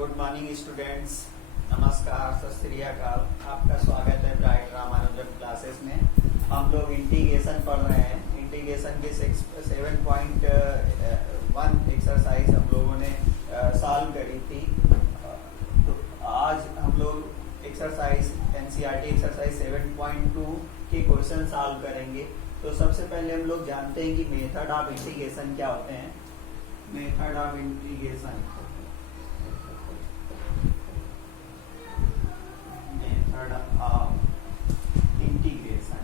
Good morning students, नमस्कार, सत श्री अकाल। आपका स्वागत है ब्राइट रामानुजन क्लासेस में। हम लोग इंटीग्रेशन पढ़ रहे हैं। इंटीग्रेशन के 7.1 एक्सरसाइज हम लोगों ने सॉल्व करी थी। तो आज हम लोग एक्सरसाइज एनसीईआरटी एक्सरसाइज 7.2 के क्वेश्चन सॉल्व करेंगे। तो सबसे पहले हम लोग जानते हैं कि मेथड ऑफ इंटीग्रेशन क्या होते हैं। Method of integration, method of integration.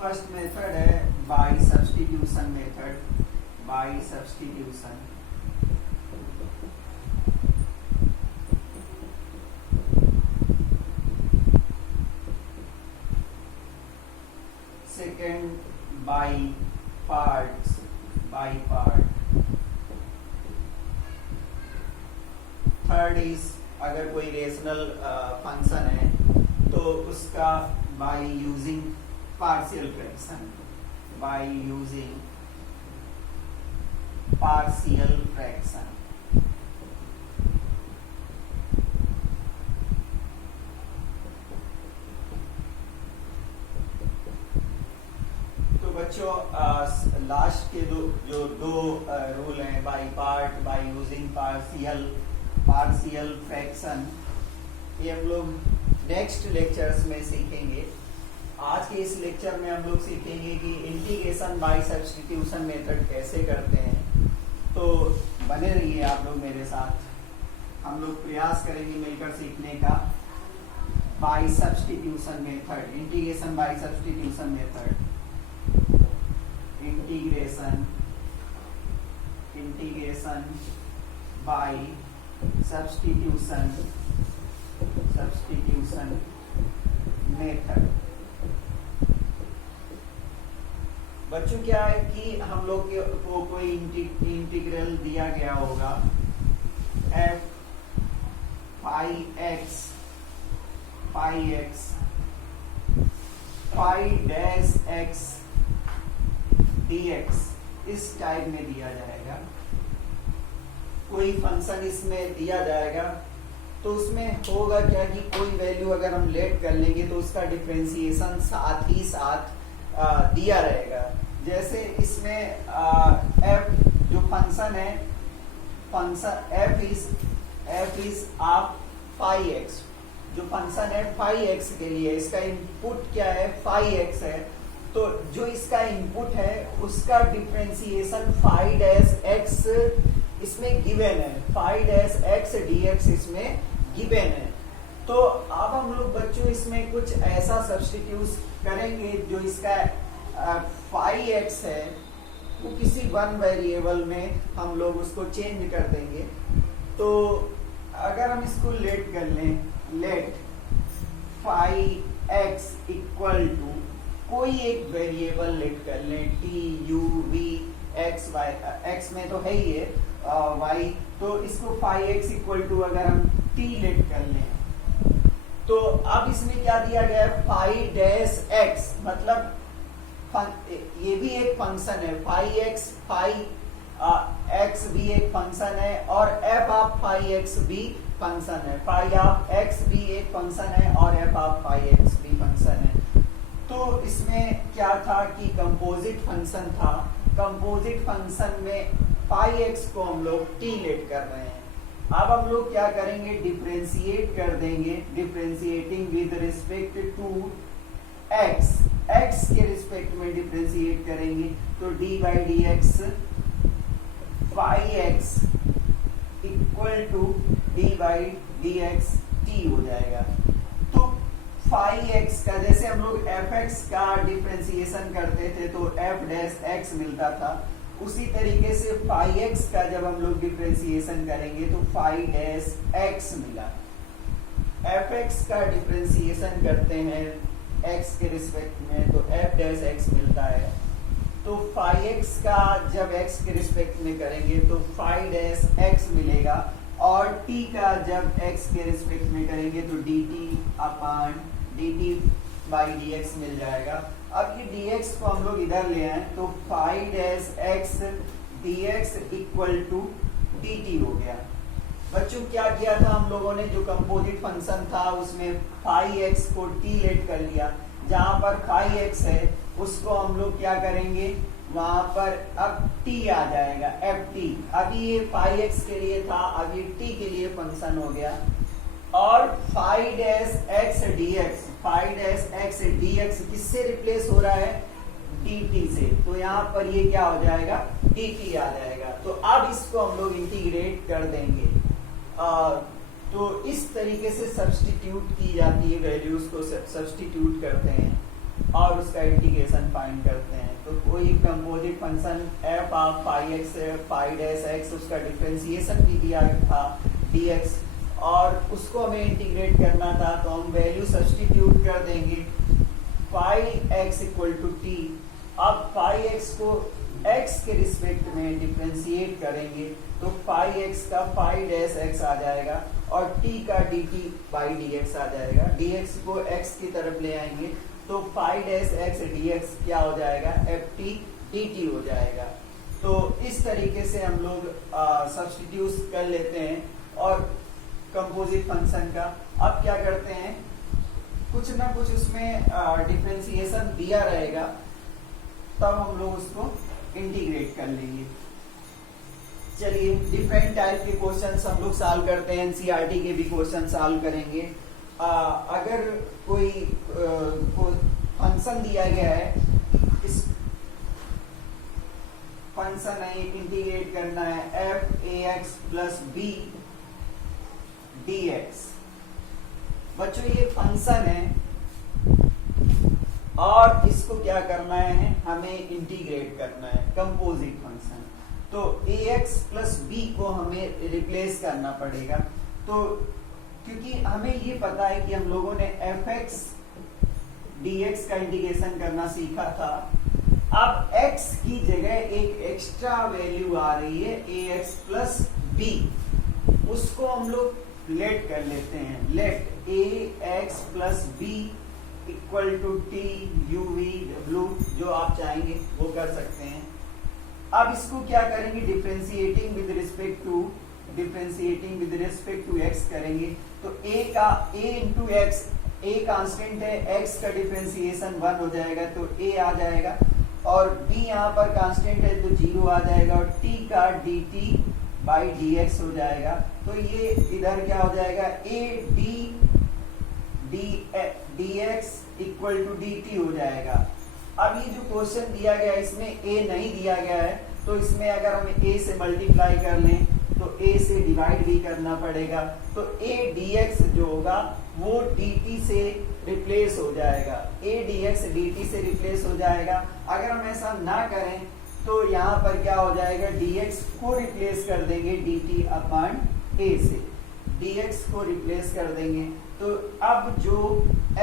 First method है by substitution method. By substitution, second by parts, by part. Third is अगर कोई रेशनल फंक्शन है तो उसका by using partial fraction, by using partial fraction. बच्चों लास्ट के दो rule हैं, by part, by using partial fraction, ये हम लोग नेक्स्ट लेक्चर्स में सीखेंगे। आज के इस लेक्चर में हम लोग सीखेंगे कि इंटीग्रेशन बाय सब्स्टिट्यूशन मेथड कैसे करते हैं। तो बने रहिए आप लोग मेरे साथ। हम लोग प्रयास करेंगे मिलकर सीखने का by substitution method, integration by substitution method. Integration by substitution method. बच्चों क्या है कि हम लोग को कोई इंटीग्रल दिया गया होगा f phi dash x dx इस टाइप में दिया जाएगा। कोई फंक्शन इसमें दिया जाएगा तो उसमें होगा क्या कि कोई वैल्यू अगर हम लेट कर लेंगे तो उसका डिफरेंशिएशन साथ ही साथ दिया रहेगा। जैसे इसमें f जो फंक्शन है, function f is of phi x, जो फंक्शन है phi x के लिए इसका इनपुट क्या है, phi x है। तो जो इसका इनपुट है उसका डिफरेंशिएशन phi dash x इसमें गिवन है, phi dash x dx इसमें गिवन है। तो अब हम लोग बच्चों इसमें कुछ ऐसा सब्स्टिट्यूट करेंगे जो इसका phi x है वो किसी वन वेरिएबल में हम लोग उसको चेंज कर देंगे। तो अगर हम इसको लेट कर लें, let phi x equal to कोई एक वेरिएबल लेट कर लें, t u v x y, x में तो है ही है y, तो इसको phi x इक्वल टू अगर हम t लेट कर लें तो अब इसमें क्या दिया गया है, phi dash x, मतलब ये भी एक फंक्शन है, phi x भी एक फंक्शन है और f ऑफ phi x भी फंक्शन है, phi ऑफ x भी एक फंक्शन है और f ऑफ phi x भी फंक्शन है। तो इसमें क्या था कि कंपोजिट फंक्शन था। कंपोजिट फंक्शन में phi x को हम लोग t लेट कर रहे हैं। अब हम लोग क्या करेंगे, डिफरेंशिएट कर देंगे, differentiating with respect to x, x के रिस्पेक्ट में डिफरेंशिएट करेंगे तो d by D x phi x equal to d by D x t हो जाएगा। तो phi x का जैसे हम लोग fx का डिफरेंशिएशन करते थे तो f डैश x मिलता था, उसी तरीके से phi x का जब हम लोग डिफरेंशिएशन करेंगे तो phi डैश x मिला। fx का डिफरेंशिएशन करते हैं x के रिस्पेक्ट में तो f डैश x मिलता है। तो phi x का जब x के रिस्पेक्ट में करेंगे तो phi डैश x मिलेगा और t का जब x के रिस्पेक्ट में करेंगे तो dt upon dt by D X मिल जाएगा। अब ये डी एक्स को हम लोग इधर ले आए तो five dash x d x equal to D t हो गया। बच्चों क्या किया था हम लोगों ने, जो कंपोजिट फंक्शन था उसमें फाइव एक्स को टी लेट कर लिया, जहां पर फाइव एक्स है उसको हम लोग क्या करेंगे, वहां पर अब t आ जाएगा एफ टी। अभी ये 5x के लिए था, अब ये t के लिए फंक्शन हो गया। और 5x dx, 5x dx किससे रिप्लेस हो रहा है, dt से, तो यहाँ पर ये क्या हो जाएगा, dt आ जाएगा। तो अब इसको हम लोग इंटीग्रेट कर देंगे। तो इस तरीके से सब्स्टिट्यूट की जाती है, वैल्यूज को सब्स्टिट्यूट करते हैं और उसका इंटीग्रेशन फाइंड करते हैं। तो कोई composite function f of 5x 5-x, उसका डिफरेंशिएशन भी दिया था dx, और उसको हमें इंटीग्रेट करना था, तो हम वैल्यू सब्स्टिट्यूट कर देंगे 5x इक्वल टू टी। अब 5x को x के रिस्पेक्ट में डिफरेंशिएट करेंगे तो 5x का 5-x आ जाएगा और t का dt बाई dx आ जाएगा। dx को x की तरफ ले आएंगे तो 5-x dx क्या हो जाएगा, ft dt हो जाएगा। तो इस तरीके से हम लोग सब्स्टिट्यूट कर लेते हैं और कंपोजिट फंक्शन का। अब क्या करते हैं, कुछ ना कुछ उसमें डिफरेंशिएशन दिया रहेगा, तब हम लोग उसको इंटीग्रेट कर लेंगे। चलिए डिफरेंट टाइप के क्वेश्चंस हम लोग सॉल्व करते हैं, एनसीईआरटी के भी क्वेश्चन सॉल्व करेंगे। अगर कोई फंक्शन दिया गया है, इस फंक्शन है इंटीग्रेट करना है f a x plus b d x. बच्चों ये फंक्शन है और इसको क्या करना है, हमें इंटीग्रेट करना है, कंपोजिट फंक्शन। तो ax प्लस बी को हमें रिप्लेस करना पड़ेगा। तो क्योंकि हमें ये पता है कि हम लोगों ने fx dx का इंटीग्रेशन करना सीखा था, अब x की जगह एक एक्स्ट्रा वैल्यू आ रही है ax प्लस बी, उसको हम लोग लेट कर लेते हैं। Let ax plus b equal to t u v डब्ल्यू, जो आप चाहेंगे वो कर सकते हैं। अब इसको क्या करेंगे, differentiating with respect to x करेंगे। तो a का a into x, a constant है, x का डिफरेंशिएशन 1 हो जाएगा तो a आ जाएगा, और b यहाँ पर कांस्टेंट है तो 0 आ जाएगा, और t का dt बाई dx हो जाएगा। तो ये इधर क्या हो जाएगा, a dx equal to dt हो जाएगा। अब ये जो क्वेश्चन दिया गया है इसमें a नहीं दिया गया है, तो इसमें अगर हम a से मल्टीप्लाई कर लें तो a से डिवाइड भी करना पड़ेगा, तो a dx जो होगा वो dt से रिप्लेस हो जाएगा, a dx dt से रिप्लेस हो जाएगा। अगर हम ऐसा ना करें तो यहाँ पर क्या हो जाएगा, dx को रिप्लेस कर देंगे dt अपॉन a से, dx को रिप्लेस कर देंगे। तो अब जो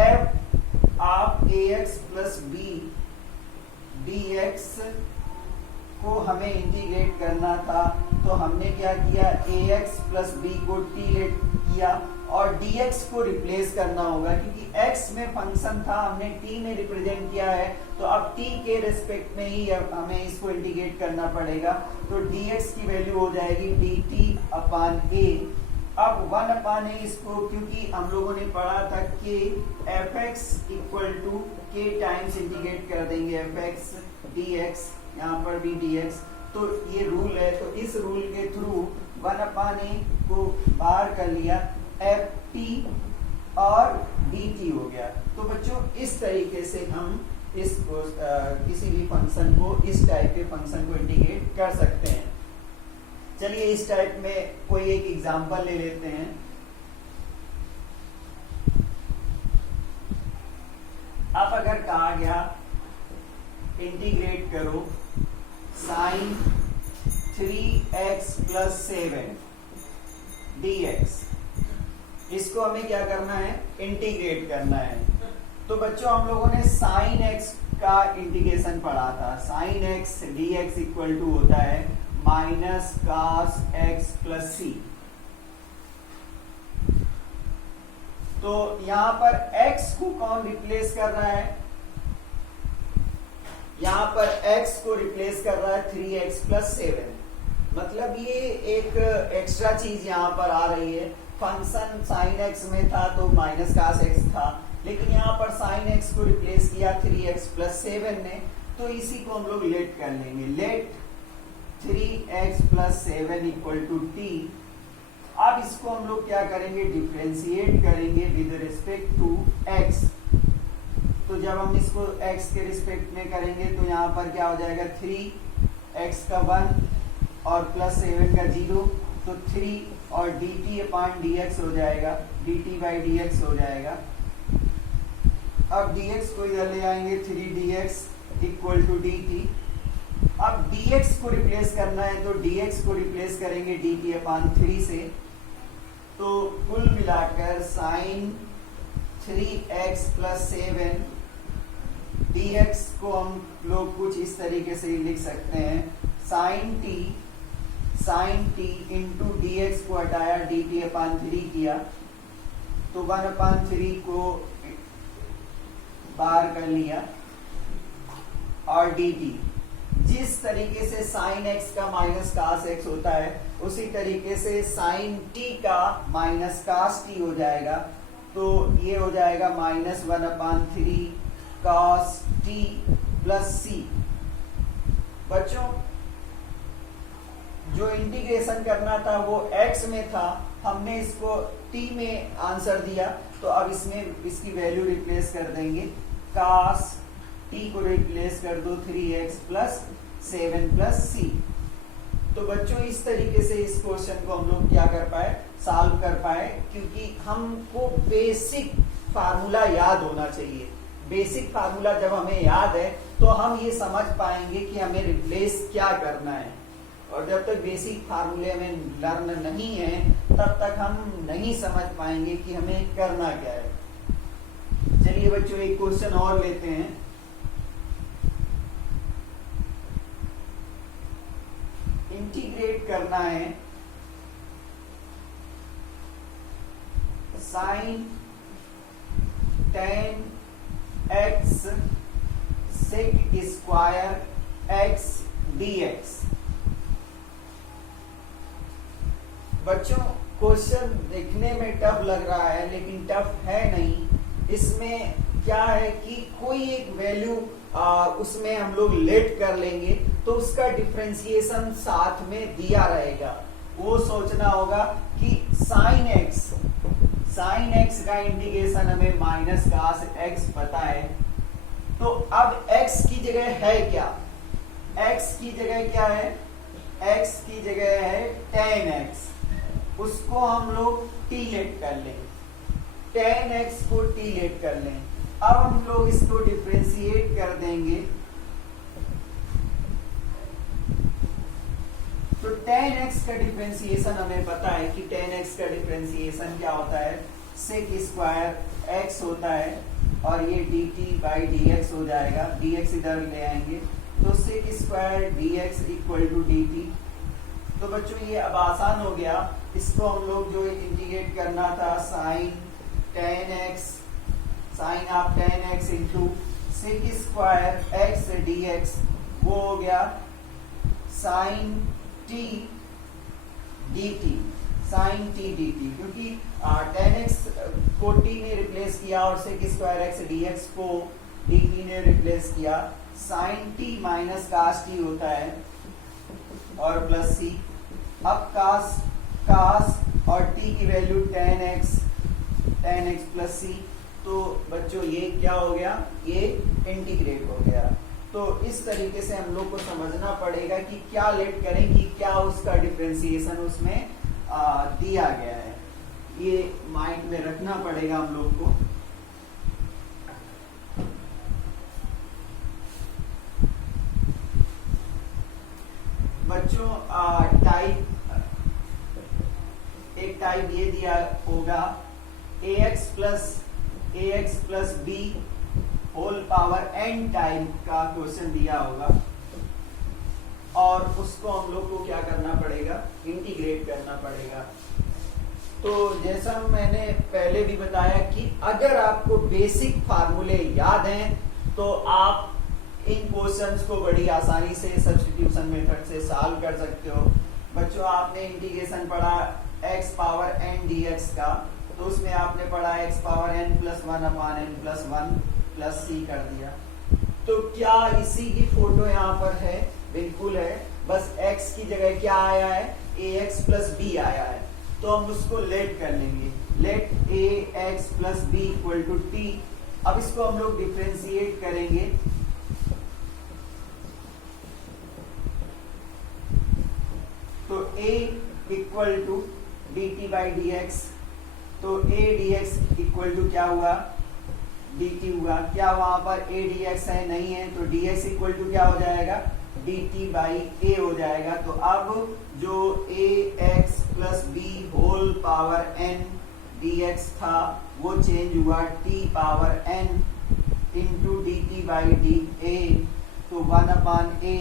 f of ax plus b dx को हमें इंटीग्रेट करना था, तो हमने क्या किया, ax प्लस b को t लेट किया और dx को रिप्लेस करना होगा, क्योंकि x में फंक्शन था, हमने t में रिप्रेजेंट किया है, तो अब t के रेस्पेक्ट में ही हमें इसको इंटीग्रेट करना पड़ेगा। तो dx की वैल्यू हो जाएगी dt अपॉन a। अब 1 अपॉन a इसको, क्योंकि हम लोगों ने पढ़ा था कि fx equal to k times integrate कर देंगे fx dx, यहाँ पर भी dx, तो ये रूल है, तो इस रूल के थ्रू 1 अपॉन a को बाहर कर लिया, ft और dt हो गया। तो बच्चों इस तरीके से हम इस किसी भी फंक्शन को, इस टाइप के फंक्शन को इंटीग्रेट कर सकते हैं। चलिए इस टाइप में कोई एक एग्जांपल ले लेते हैं। अब अगर कहा गया इंटीग्रेट करो साइन 3x प्लस 7 dx, इसको हमें क्या करना है, इंटीग्रेट करना है। तो बच्चों हम लोगों ने साइन x का इंटीग्रेशन पढ़ा था, sine x dx equal to होता है minus cos x plus c। तो यहां पर x को कौन रिप्लेस कर रहा है, यहां पर x को रिप्लेस कर रहा है 3x प्लस 7। मतलब ये एक एक्स्ट्रा चीज यहां पर आ रही है। फंक्शन साइन x में था तो माइनस कास x था, लेकिन यहाँ पर साइन x को रिप्लेस किया 3x प्लस 7 ने, तो इसी को हम लोग लेट कर लेंगे। Let 3x plus 7 equal to t। अब इसको हम लोग क्या करेंगे, डिफरेंशिएट करेंगे विद रिस्पेक्ट टू x। तो जब हम इसको x के रिस्पेक्ट में करेंगे तो यहाँ पर क्या हो जाएगा, 3x का 1 और प्लस 7 का 0, तो 3 और dt अपॉन dx हो जाएगा, dt बाई dx हो जाएगा। अब dx को इधर ले आएंगे, 3dx इक्वल टू dt। अब dx को रिप्लेस करना है तो dx को रिप्लेस करेंगे dt अपॉन 3 से। तो कुल मिलाकर साइन 3x प्लस 7 dx को हम लोग कुछ इस तरीके से लिख सकते हैं, साइन t इंटू dx को हटाया, dt अपॉन 3 किया, तो 1 अपॉन 3 को बाहर कर लिया, और dt जिस तरीके से साइन x का माइनस कास x होता है उसी तरीके से साइन t का माइनस कास t हो जाएगा। तो ये हो जाएगा माइनस 1 अपॉन 3 कास t प्लस c। बच्चों जो इंटीग्रेशन करना था वो x में था, हमने इसको t में आंसर दिया, तो अब इसमें इसकी वैल्यू रिप्लेस कर देंगे, कास t को रिप्लेस कर दो 3x प्लस 7 प्लस c। तो बच्चों इस तरीके से इस क्वेश्चन को हम लोग क्या कर पाए, सॉल्व कर पाए, क्योंकि हमको बेसिक फार्मूला याद होना चाहिए। बेसिक फार्मूला जब हमें याद है तो हम ये समझ पाएंगे कि हमें रिप्लेस क्या करना है, और जब तक बेसिक फार्मूले हमें लर्न नहीं है तब तक हम नहीं समझ पाएंगे कि हमें करना क्या है। चलिए बच्चों एक क्वेश्चन और लेते हैं। इंटीग्रेट करना है sine 10x sec square x dx। बच्चों क्वेश्चन देखने में टफ लग रहा है लेकिन टफ है नहीं। इसमें क्या है कि कोई एक वैल्यू उसमें हम लोग लेट कर लेंगे तो उसका डिफरेंशिएशन साथ में दिया रहेगा। वो सोचना होगा कि साइन एक्स का इंटीग्रेशन हमें माइनस कास x पता है, तो अब x की जगह है क्या, x की जगह क्या है, x की जगह है 10x, उसको हम लोग t लेट कर लें, 10x को t लेट कर लें। अब हम लोग इसको डिफरेंशिएट कर देंगे, तो 10x का डिफरेंशिएशन हमें पता है कि 10x का डिफरेंशिएशन क्या होता है, सेक स्क्वायर x होता है, और ये dt बाई dx हो जाएगा, dx इधर ले आएंगे तो sec square dx equal to dt। तो बच्चों ये अब आसान हो गया। इसको हम लोग जो इंटीग्रेट करना था sine 10x, sine of 10x into sec square x dx, वो हो गया sine t dt, sine t dt, क्योंकि 10x को t ने रिप्लेस किया और सेक स्क्वायर x dx को dt ने रिप्लेस किया। Sine t minus cos t होता है और प्लस c। अब कास और t की वैल्यू 10x प्लस c, तो बच्चों ये क्या हो गया, ये इंटीग्रेट हो गया। तो इस तरीके से हम लोग को समझना पड़ेगा कि क्या लेट करें कि क्या उसका डिफरेंशिएशन उसमें दिया गया है, ये माइंड में रखना पड़ेगा हम लोग को। बच्चों एक टाइप ये दिया होगा ax plus b whole power n type का क्वेश्चन दिया होगा, और उसको हम लोग को क्या करना पड़ेगा, इंटीग्रेट करना पड़ेगा। तो जैसा मैंने पहले भी बताया कि अगर आपको बेसिक फार्मूले याद हैं तो आप इन क्वेश्चंस को बड़ी आसानी से सब्स्टिट्यूशन मेथड से सॉल्व कर सकते हो। बच्चों आपने इंटीग्रेशन पढ़ा x पावर n dx का, तो उसमें आपने पढ़ा x पावर n प्लस 1 अपान n प्लस 1 प्लस c कर दिया। तो क्या इसी की फोटो यहाँ पर है? बिल्कुल है, बस x की जगह क्या आया है? ax प्लस b आया है। तो हम उसको लेट कर लेंगे, let ax plus b equal to t। अब इसको हम लोग डिफरेंशिएट करेंगे, तो a equal to dt by dx, तो a dx इक्वल टू क्या हुआ? dt हुआ। क्या वहां पर a dx है? नहीं है, तो dx इक्वल टू क्या हो जाएगा? dt बाई a हो जाएगा। तो अब जो ax plus b whole power n dx था वो चेंज हुआ t power n into dt by da, तो 1 upon a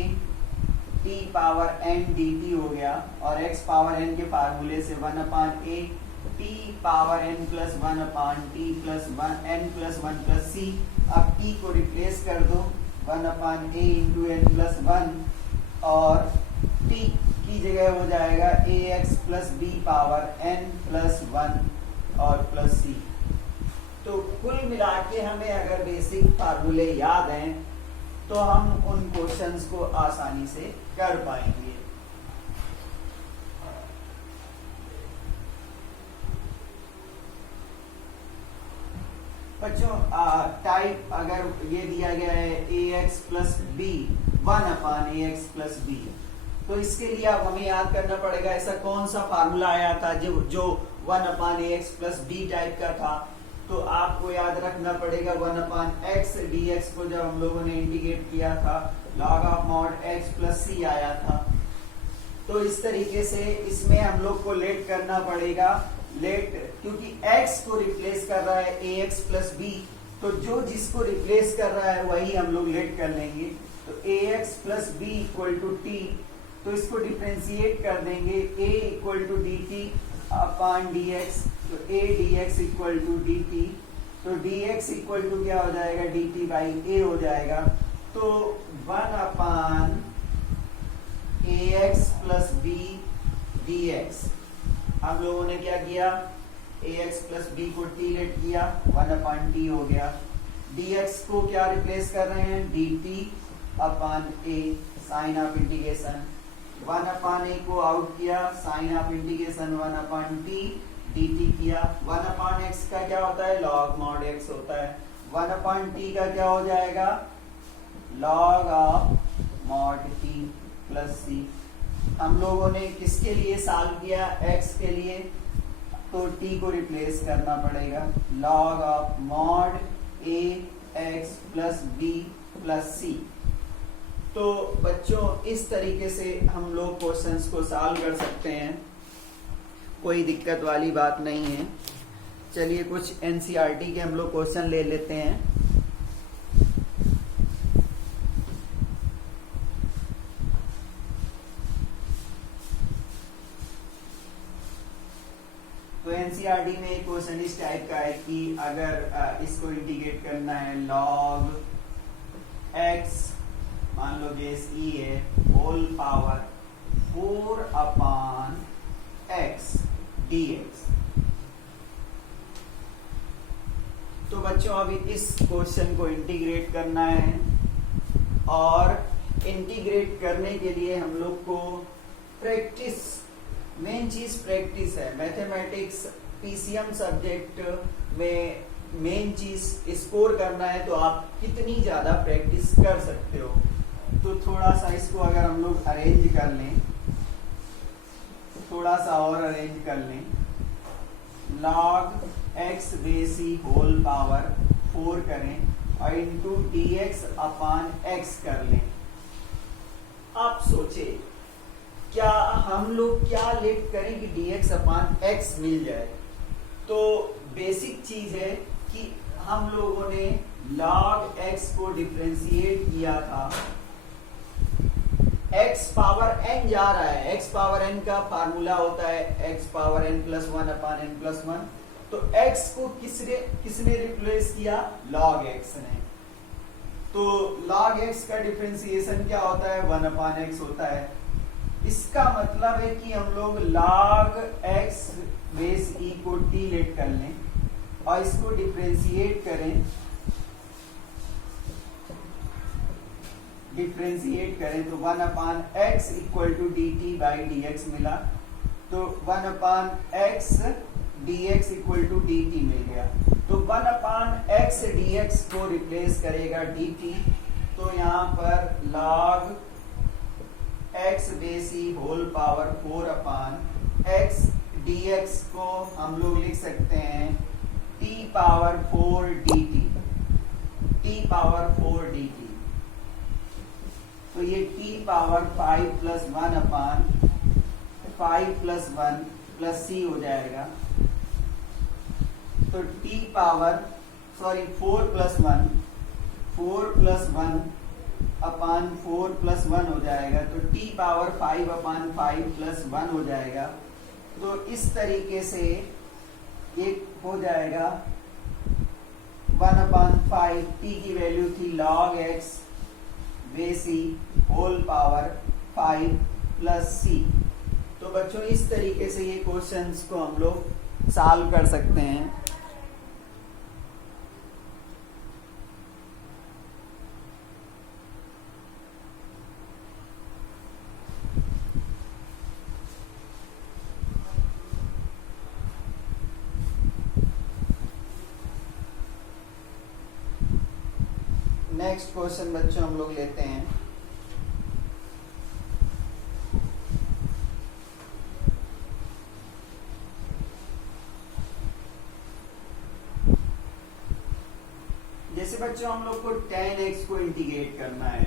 t power n dt हो गया। और x पावर n के फार्मूले से 1 upon a t power n plus 1 upon t plus 1 n plus 1 plus c। अब t को रिप्लेस कर दो, 1 upon a into n plus 1, और t की जगह हो जाएगा ax plus b power n plus 1 और प्लस c। तो कुल मिला के हमें अगर बेसिक फार्मूले याद हैं तो हम उन क्वेश्चंस को आसानी से कर पाएंगे। बच्चों टाइप अगर ये दिया गया है ax प्लस b 1 अपान ax प्लस b, तो इसके लिए अब हमें याद करना पड़ेगा ऐसा कौन सा फार्मूला आया था जो 1 अपान ax प्लस b टाइप का था। तो आपको याद रखना पड़ेगा 1 अपान x dx को जब हम लोगों ने इंटीग्रेट किया था log of mod x plus c आया था। तो इस तरीके से इसमें हम लोग को लेट करना पड़ेगा, लेट क्योंकि x को रिप्लेस कर रहा है ax प्लस b, तो जो जिसको रिप्लेस कर रहा है वही हम लोग लेट कर लेंगे। तो ax plus b equal to t, तो इसको डिफरेंशिएट कर देंगे a equal to dt upon dx, तो a dx equal to dt, तो dx इक्वल टू क्या हो जाएगा? dt बाई a हो जाएगा। तो 1 अपान ax प्लस b dx, हम लोगों ने क्या किया? ax प्लस b को t लेट किया, 1 अपान t हो गया। dx को क्या रिप्लेस कर रहे हैं? dt upon a sign of integration, 1 upon a को आउट किया, sign of integration 1 upon t dt किया। 1 अपान x का क्या होता है? लॉग मॉड x होता है। 1 अपान t का क्या हो जाएगा? Log of mod t plus c। हम लोगों ने किसके लिए सॉल्व किया? x के लिए, तो t को रिप्लेस करना पड़ेगा, log of mod a x plus b plus c। तो बच्चों इस तरीके से हम लोग क्वेश्चंस को सॉल्व कर सकते हैं, कोई दिक्कत वाली बात नहीं है। चलिए कुछ एनसीईआरटी के हम लोग क्वेश्चन ले लेते हैं। तो एनसीईआरटी में एक क्वेश्चन इस टाइप का है कि अगर इसको इंटीग्रेट करना है log x, मान लो जेस ई है, whole power 4 upon x dx। तो बच्चों अभी इस क्वेश्चन को इंटीग्रेट करना है, और इंटीग्रेट करने के लिए हम लोग को प्रैक्टिस, मेन चीज प्रैक्टिस है। मैथमेटिक्स पीसीएम सब्जेक्ट में मेन चीज स्कोर करना है, तो आप कितनी ज्यादा प्रैक्टिस कर सकते हो। तो थोड़ा सा इसको अगर हम लोग अरेंज कर लें, थोड़ा सा और अरेंज कर लें, log x बेसी होल पावर 4 करें और इंटू dx अपान x कर लें। आप सोचे क्या हम लोग क्या लेट करें कि dx अपान x मिल जाए? तो बेसिक चीज है कि हम लोगों ने log x को डिफरेंशिएट किया था x पावर n जा रहा है, x पावर n का फार्मूला होता है x power n plus one upon n plus one. तो x को किसने रिप्लेस किया? log x ने। तो log x का डिफरेंशिएशन क्या होता है? 1 अपान x होता है। इसका मतलब है कि हम लोग log x बेस e को t लेट कर लें और इसको डिफरेंशिएट करें, तो 1 upon x equal to D T by D X मिला। तो 1 upon x dx equal to D T मिल गया। तो 1 अपान x dx को रिप्लेस करेगा dt। तो यहाँ पर log x base E whole power 4 upon x dx को हम लोग लिख सकते हैं t power 4 dt, t power 4 dt। तो ये t पावर 5 प्लस 1 अपान 5 प्लस 1 प्लस c हो जाएगा। तो t पावर 4 प्लस 1 अपान 4 प्लस 1 हो जाएगा। तो t पावर 5 अपान 5 प्लस 1 हो जाएगा। तो इस तरीके से एक हो जाएगा 1 अपान 5, t की वैल्यू थी log x base E whole power 5 plus c। तो बच्चों इस तरीके से ये क्वेश्चंस को हम लोग सॉल्व कर सकते हैं। नेक्स्ट क्वेश्चन बच्चों हम लोग लेते हैं। जैसे बच्चों हम लोग को tan x को इंटीग्रेट करना है,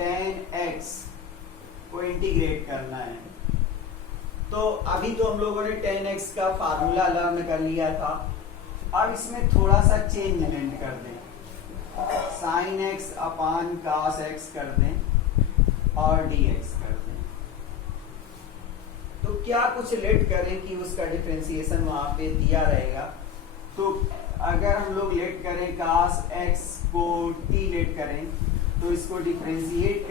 tan x को इंटीग्रेट करना है। तो अभी तो हम लोगों ने tan x का फार्मूला लर्न कर लिया था। अब इसमें थोड़ा सा चेंजमेंट कर दें, sin x अपान cos x कर दें और dx कर दें। तो क्या कुछ लेट करें कि उसका डिफरेंशिएशन वहां पे दिया रहेगा। तो अगर हम लोग लेट करें cos x को t लेट करें, तो इसको डिफरेंशिएट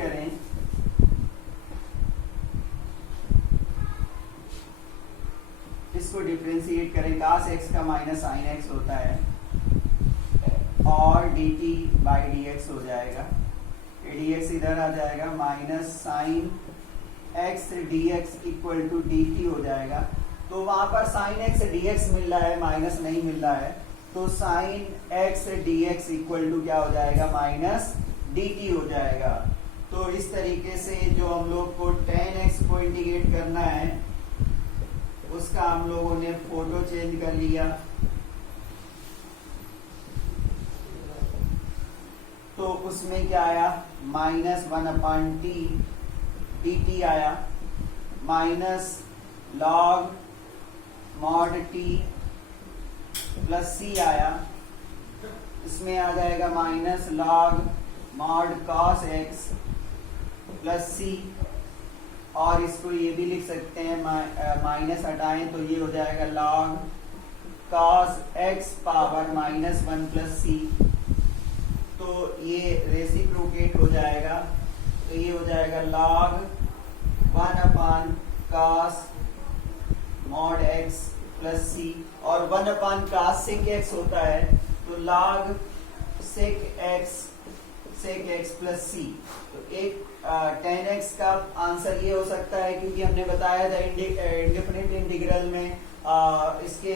करें, cos x का माइनस sin x होता है और dt बाई dx हो जाएगा। dx इधर आ जाएगा, minus sine x dx equal to dt हो जाएगा। तो वहां पर साइन x dx मिल रहा है, माइनस नहीं मिल रहा है। तो sine x dx equal to क्या हो जाएगा? माइनस dt हो जाएगा। तो इस तरीके से जो हम लोग को tan x को इंटीग्रेट करना है उसका हम लोगों ने फोटो चेंज कर लिया। तो उसमें क्या आया? माइनस 1 अपान टी dt आया, minus log mod T plus c आया। इसमें आ जाएगा minus log mod cos x plus c। और इसको ये भी लिख सकते हैं, माइनस हटाएं तो ये हो जाएगा log cos x power minus 1 plus c। तो ये रेसिप्रोकेट हो जाएगा। तो ये हो जाएगा log 1 अपान cos mod x plus c। और 1 अपान cos sec x होता है, तो log sec x plus c। तो एक tan x का आंसर ये हो सकता है, क्योंकि हमने बताया था इंडेफिनिट इंटीग्रल में इसके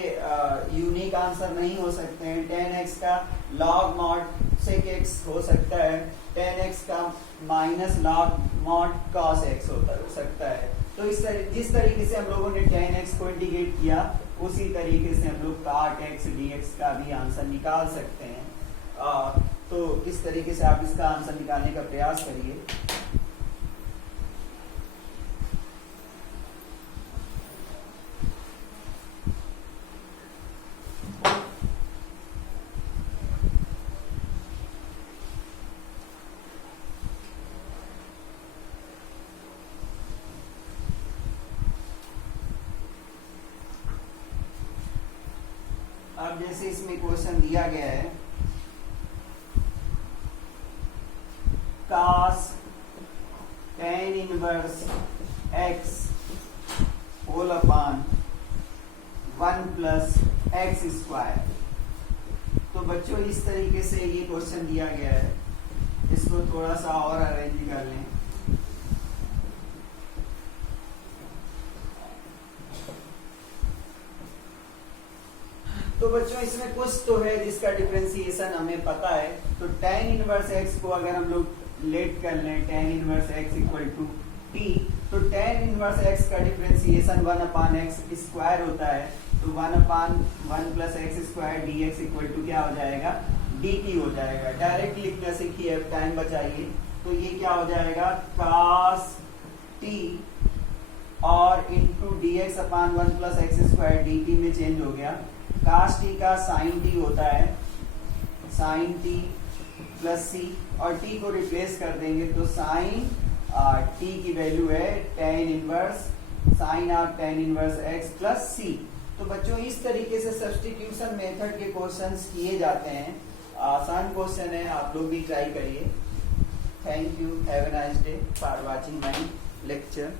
यूनिक आंसर नहीं हो सकते हैं। tan x का log मॉड sec x हो सकता है, tan x का minus log mod cos x हो सकता है। तो जिस तरीके से हम लोगों ने tan x को इंटीग्रेट किया, उसी तरीके से हम लोग cot x dx का भी आंसर निकाल सकते हैं। तो इस तरीके से आप इसका आंसर निकालने का प्रयास करिए। अब जैसे इसमें क्वेश्चन दिया गया है cos tan inverse x whole upon 1 plus x square. तो बच्चों इस तरीके से ये क्वेश्चन दिया गया है, इसको थोड़ा सा और अरेंज कर लें। तो बच्चों इसमें कुछ तो है जिसका डिफरेंशिएशन हमें पता है। तो tan इनवर्स x को अगर हम लोग लेट कर लें, tan inverse x equal to t, तो tan इनवर्स x का डिफरेंशिएशन 1 अपान एक्स स्क्वायर होता है। तो 1 upon 1 plus x square d x equal to क्या हो जाएगा, dt हो जाएगा। डायरेक्ट लिखना सीखिए, अब टाइम बचाइए। तो ये क्या हो जाएगा, cos t और इंटू डी एक्स अपान 1 प्लस एक्स स्क्वायर dt में चेंज हो गया। cos t का sin t होता है sin t प्लस c, और t को रिप्लेस कर देंगे तो sin t की वैल्यू है tan inverse sin of tan inverse x plus c। तो बच्चों इस तरीके से सब्स्टिट्यूशन मेथड के क्वेश्चंस किए जाते हैं। आसान क्वेश्चन है, आप लोग भी ट्राई करिए। Thank you, have a nice day for watching my lecture.